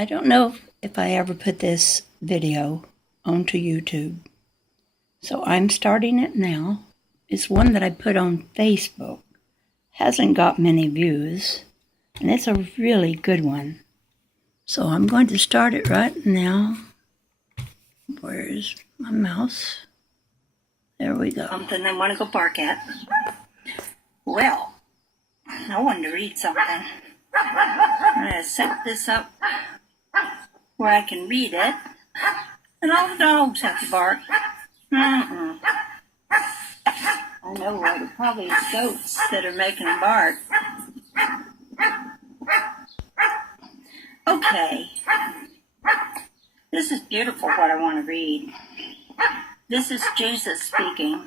I don't know if I ever put this video onto YouTube, so I'm starting it now. It's one that I put on Facebook. Hasn't got many views, and it's a really good one. So I'm going to start it right now. Where's my mouse? There we go. Something I want to go bark at. Well, I wanted to read something. I'm going to set this up where I can read it, and all the dogs have to bark. I know where the probably goats that are making them bark. Okay. This is beautiful what I want to read. This is Jesus speaking.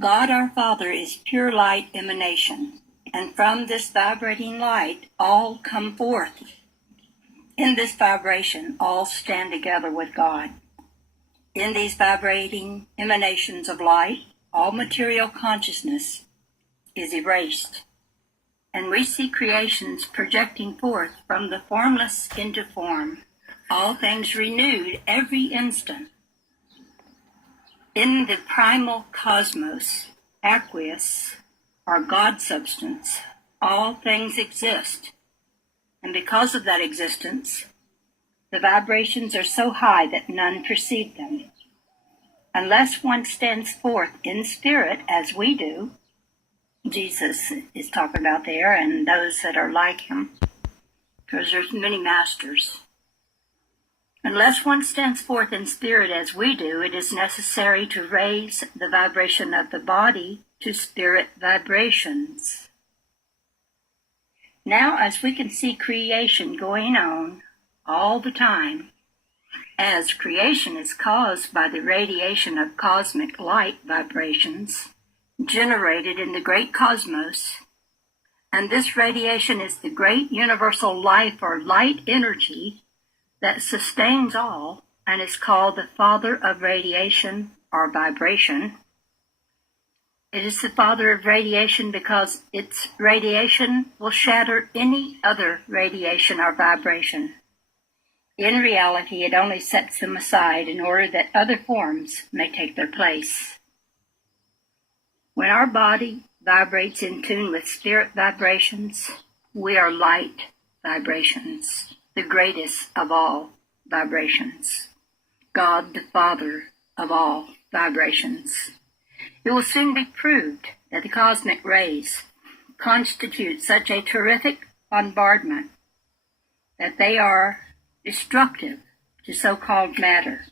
God our Father is pure light emanation, and from this vibrating light all come forth. In this vibration all stand together with God. In these vibrating emanations of light, all material consciousness is erased, and we see creations projecting forth from the formless into form, all things renewed every instant. In the primal cosmos, aqueous, or God substance, all things exist, and because of that existence, the vibrations are so high that none perceive them. Unless one stands forth in spirit as we do, Jesus is talking about there, and those that are like him, because there's many masters. Unless one stands forth in spirit as we do, it is necessary to raise the vibration of the body to spirit vibrations. Now, as we can see creation going on all the time, as creation is caused by the radiation of cosmic light vibrations generated in the great cosmos, and this radiation is the great universal life or light energy that sustains all and is called the Father of radiation or vibration. It is the Father of radiation because its radiation will shatter any other radiation or vibration. In reality, it only sets them aside in order that other forms may take their place. When our body vibrates in tune with spirit vibrations, we are light vibrations, the greatest of all vibrations, God the Father of all vibrations. It will soon be proved that the cosmic rays constitute such a terrific bombardment that they are destructive to so-called matter.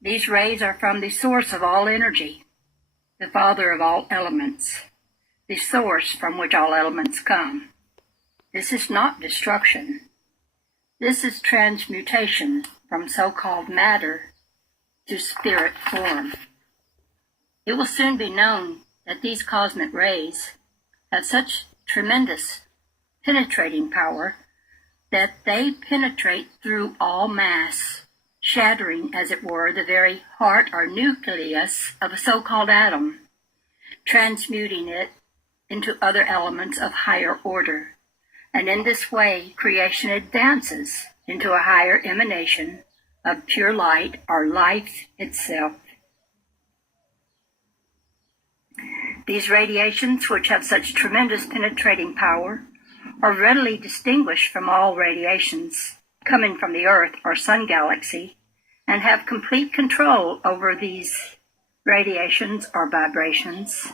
These rays are from the source of all energy, the Father of all elements, the source from which all elements come. This is not destruction. This is transmutation from so-called matter to spirit form. It will soon be known that these cosmic rays have such tremendous penetrating power that they penetrate through all mass, shattering, as it were, the very heart or nucleus of a so-called atom, transmuting it into other elements of higher order. And in this way, creation advances into a higher emanation of pure light or life itself. These radiations, which have such tremendous penetrating power, are readily distinguished from all radiations coming from the Earth or Sun galaxy, and have complete control over these radiations or vibrations.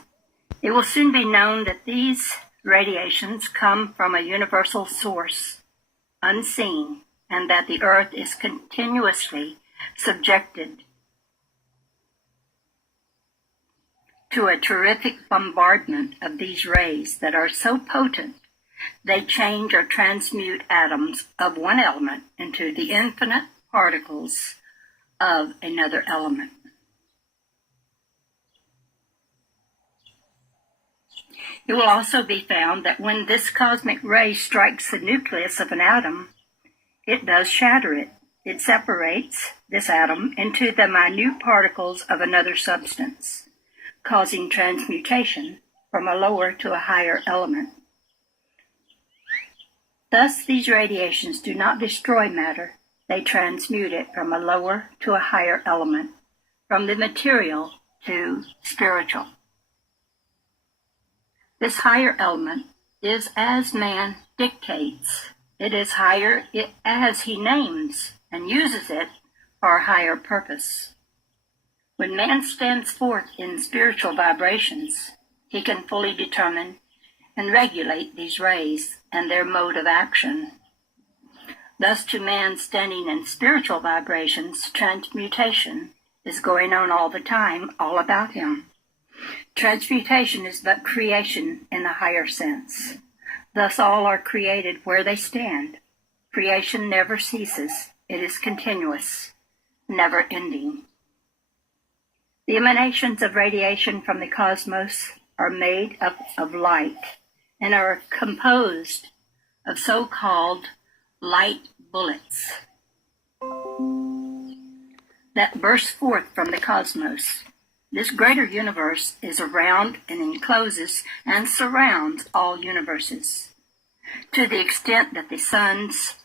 It will soon be known that these radiations come from a universal source, unseen, and that the Earth is continuously subjected to a terrific bombardment of these rays that are so potent they change or transmute atoms of one element into the infinite particles of another element. It will also be found that when this cosmic ray strikes the nucleus of an atom, it does shatter it. It separates this atom into the minute particles of another substance, causing transmutation from a lower to a higher element. Thus, these radiations do not destroy matter. They transmute it from a lower to a higher element, from the material to spiritual. This higher element is as man dictates. It is higher as he names and uses it for a higher purpose. When man stands forth in spiritual vibrations, he can fully determine and regulate these rays and their mode of action. Thus, to man standing in spiritual vibrations, transmutation is going on all the time, all about him. Transmutation is but creation in a higher sense. Thus all are created where they stand. Creation never ceases. It is continuous, never ending. The emanations of radiation from the cosmos are made up of light and are composed of so-called light bullets that burst forth from the cosmos. This greater universe is around and encloses and surrounds all universes. To the extent that the suns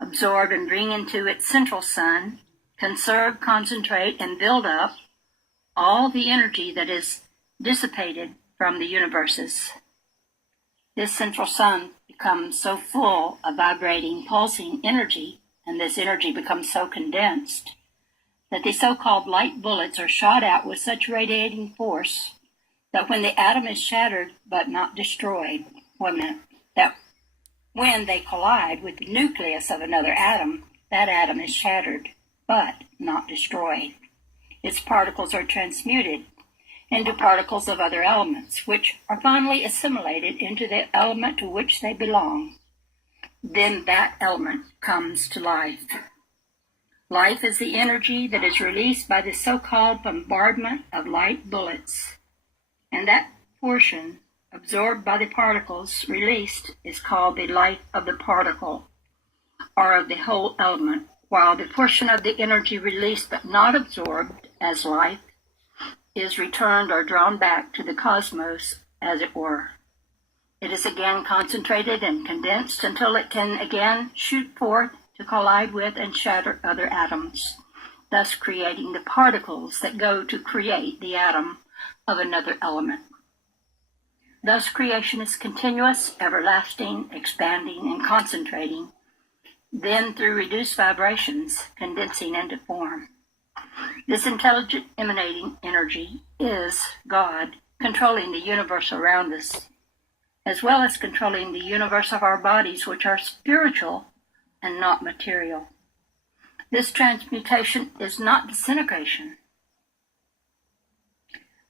absorb and bring into its central sun, conserve, concentrate, and build up all the energy that is dissipated from the universes. This central sun becomes so full of vibrating, pulsing energy, and this energy becomes so condensed that the so-called light bullets are shot out with such radiating force that when the atom is shattered but not destroyed, that when they collide with the nucleus of another atom, that atom is shattered but not destroyed. Its particles are transmuted into particles of other elements, which are finally assimilated into the element to which they belong. Then that element comes to life. Life is the energy that is released by the so-called bombardment of light bullets, and that portion absorbed by the particles released is called the life of the particle, or of the whole element, while the portion of the energy released but not absorbed as life is returned or drawn back to the cosmos, as it were. It is again concentrated and condensed until it can again shoot forth to collide with and shatter other atoms, thus creating the particles that go to create the atom of another element. Thus creation is continuous, everlasting, expanding, and concentrating, then through reduced vibrations, condensing into form. This intelligent emanating energy is God, controlling the universe around us, as well as controlling the universe of our bodies, which are spiritual and not material. This transmutation is not disintegration.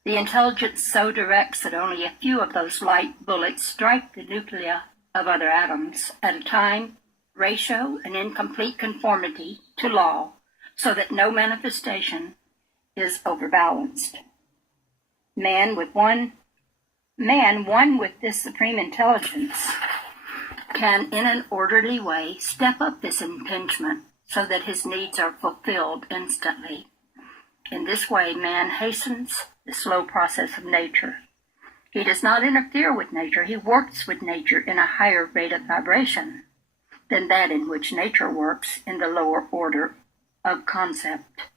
The intelligence so directs that only a few of those light bullets strike the nuclei of other atoms at a time, ratio, and in complete conformity to law, so that no manifestation is overbalanced. Man, one with this supreme intelligence, can in an orderly way step up this impingement so that his needs are fulfilled instantly. In this way, man hastens the slow process of nature. He does not interfere with nature. He works with nature in a higher rate of vibration than that in which nature works in the lower order of concept.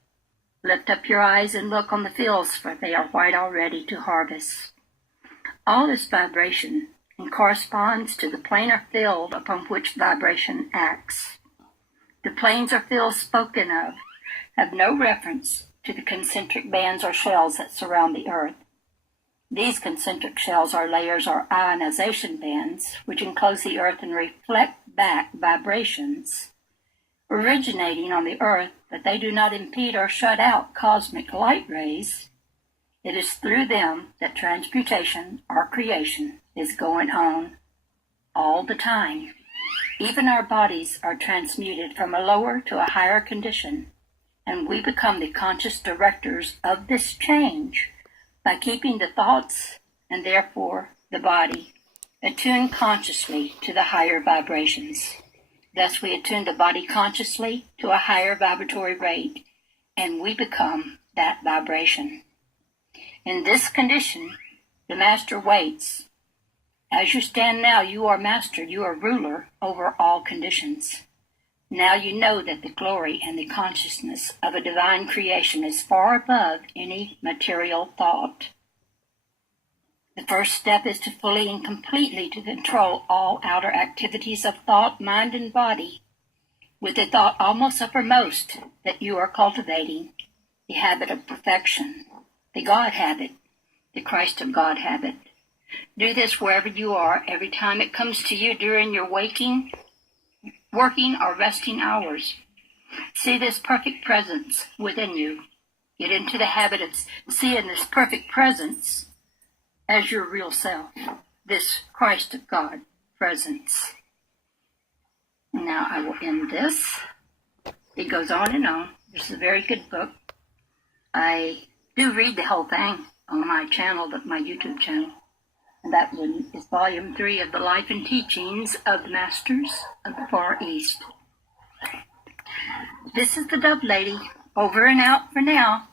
Lift up your eyes and look on the fields, for they are white already to harvest. All this vibration corresponds to the planar field upon which vibration acts. The planes or fields spoken of have no reference to the concentric bands or shells that surround the Earth. These concentric shells are layers or ionization bands which enclose the Earth and reflect back vibrations originating on the Earth, but they do not impede or shut out cosmic light rays. It is through them that transmutation or creation is going on all the time. Even our bodies are transmuted from a lower to a higher condition, and we become the conscious directors of this change by keeping the thoughts, and therefore the body, attuned consciously to the higher vibrations. Thus we attune the body consciously to a higher vibratory rate, and we become that vibration. In this condition, the master waits As you stand now, you are master, you are ruler over all conditions. Now you know that the glory and the consciousness of a divine creation is far above any material thought. The first step is to fully and completely to control all outer activities of thought, mind, and body, with the thought almost uppermost that you are cultivating the habit of perfection, the God habit, the Christ of God habit. Do this wherever you are, every time it comes to you during your waking, working, or resting hours. See this perfect presence within you. Get into the habit of seeing this perfect presence as your real self, this Christ of God presence. Now I will end this. It goes on and on. This is a very good book. I do read the whole thing on my channel, my YouTube channel. And that one is Volume 3 of the Life and Teachings of the Masters of the Far East. This is the Dove Lady, over and out for now.